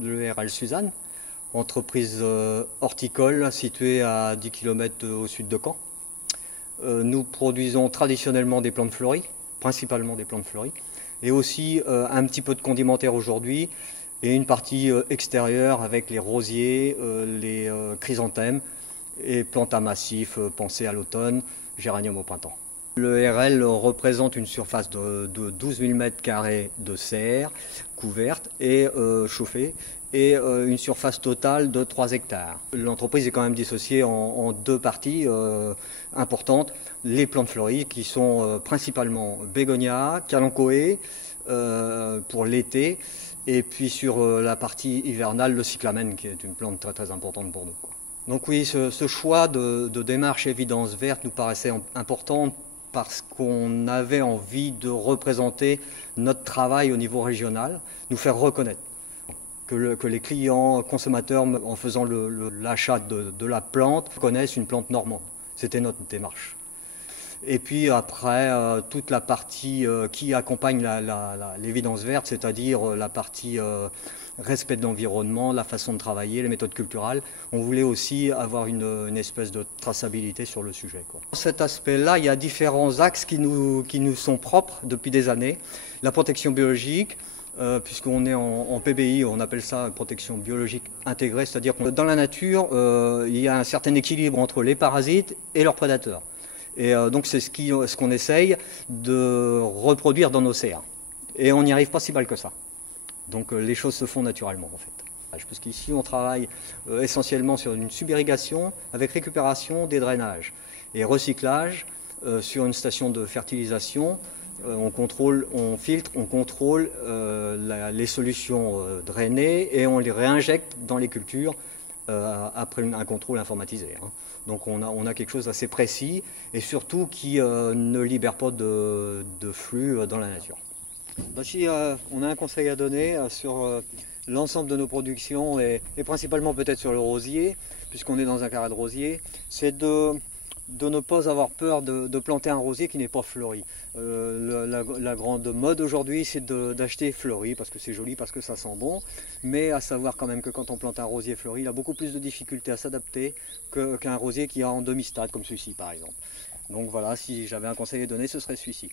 Le RL Suzanne, entreprise horticole située à 10 km au sud de Caen. Nous produisons traditionnellement des plantes fleuries, principalement des plantes fleuries, et aussi un petit peu de condimentaire aujourd'hui, et une partie extérieure avec les rosiers, les chrysanthèmes et plantes à massif pensées à l'automne, géranium au printemps. Le RL représente une surface de 12 000 m² de serre couverte et chauffée et une surface totale de 3 hectares. L'entreprise est quand même dissociée en deux parties importantes. Les plantes fleuries qui sont principalement bégonias, calanchoé pour l'été, et puis sur la partie hivernale, le cyclamen qui est une plante très très importante pour nous. Donc oui, ce choix de démarche évidence verte nous paraissait important parce qu'on avait envie de représenter notre travail au niveau régional, nous faire reconnaître. Que les clients, consommateurs, en faisant l'achat de la plante, connaissent une plante normande. C'était notre démarche. Et puis après, toute la partie qui accompagne l'évidence verte, c'est-à-dire la partie respect de l'environnement, la façon de travailler, les méthodes culturelles, on voulait aussi avoir une espèce de traçabilité sur le sujet, quoi. Dans cet aspect-là, il y a différents axes qui nous sont propres depuis des années. La protection biologique, puisqu'on est en PBI, on appelle ça protection biologique intégrée, c'est-à-dire que dans la nature, il y a un certain équilibre entre les parasites et leurs prédateurs. Et donc c'est ce qu'on essaye de reproduire dans nos serres. Et on n'y arrive pas si mal que ça. Donc les choses se font naturellement en fait. Parce qu'ici on travaille essentiellement sur une subirrigation avec récupération des drainages et recyclage sur une station de fertilisation. On contrôle, on filtre, on contrôle les solutions drainées et on les réinjecte dans les cultures après un contrôle informatisé. Donc on a quelque chose d'assez précis et surtout qui ne libère pas de flux dans la nature. Si on a un conseil à donner sur l'ensemble de nos productions et principalement peut-être sur le rosier, puisqu'on est dans un carré de rosier, c'est de ne pas avoir peur de planter un rosier qui n'est pas fleuri. La grande mode aujourd'hui, c'est d'acheter fleuri parce que c'est joli, parce que ça sent bon, mais à savoir quand même que quand on plante un rosier fleuri, il a beaucoup plus de difficultés à s'adapter qu'un rosier qui est en demi-stade, comme celui-ci par exemple. Donc voilà, si j'avais un conseil à donner, ce serait celui-ci.